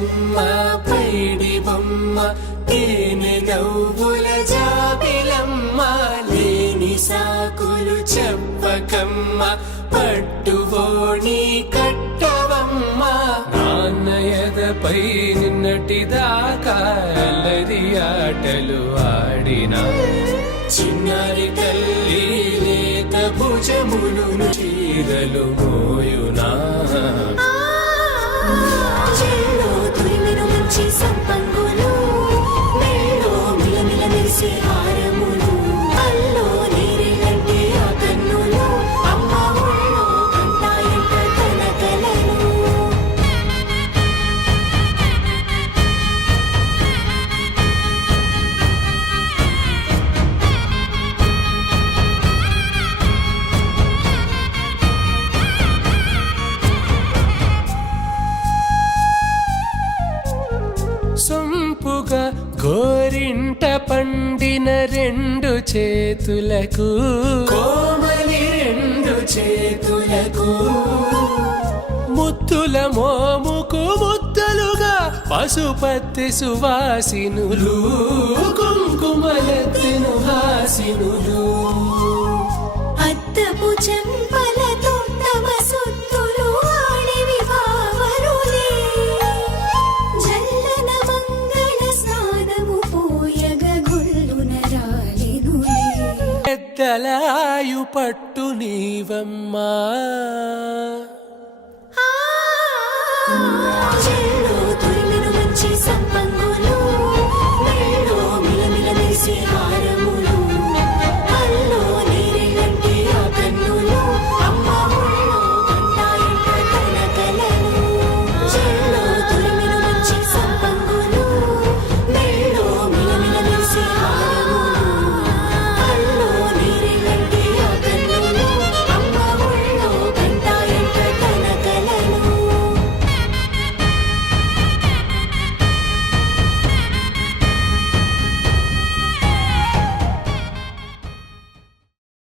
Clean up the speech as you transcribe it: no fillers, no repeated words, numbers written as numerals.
బుజ్జమ్మ పైడి బొమ్మ తేనె నవ్వుల జాబిలమ్మ లేని సాకులు చెప్పకమ్మ పట్టువోణి కట్టవమ్మ నాన్నయదపై నిన్నటిదాకా అల్లరి ఆటలు ఆడినా చిన్నారి తల్లి లేత భుజములు చీరలు మోయునా చెల్లో తురిమెను మంచి సంపంగులు మెల్లో మిలమిల మెరిసే హారములు అల్లో నీరెళ్ళంటే ఆ కన్నులు అమ్మ ఒళ్ళో కంటాయంట తన కలలు సొంపుగా గోరింట పండిన రెండు చేతులకు కోమలి రెండు చేతులకు ముత్తుల మోముకు ముద్దలుగా పసుపత్తి సువాసినులు కుంకుమలెత్తిను హాసినులు అద్దపు చెంపలతో తమ సొత్తులు ఆడివి బావరులే జల్లన మంగళ స్నానము పోయగ గుళ్ళున రాలినులే పెద్దలాయు పట్టు నీవమ్మా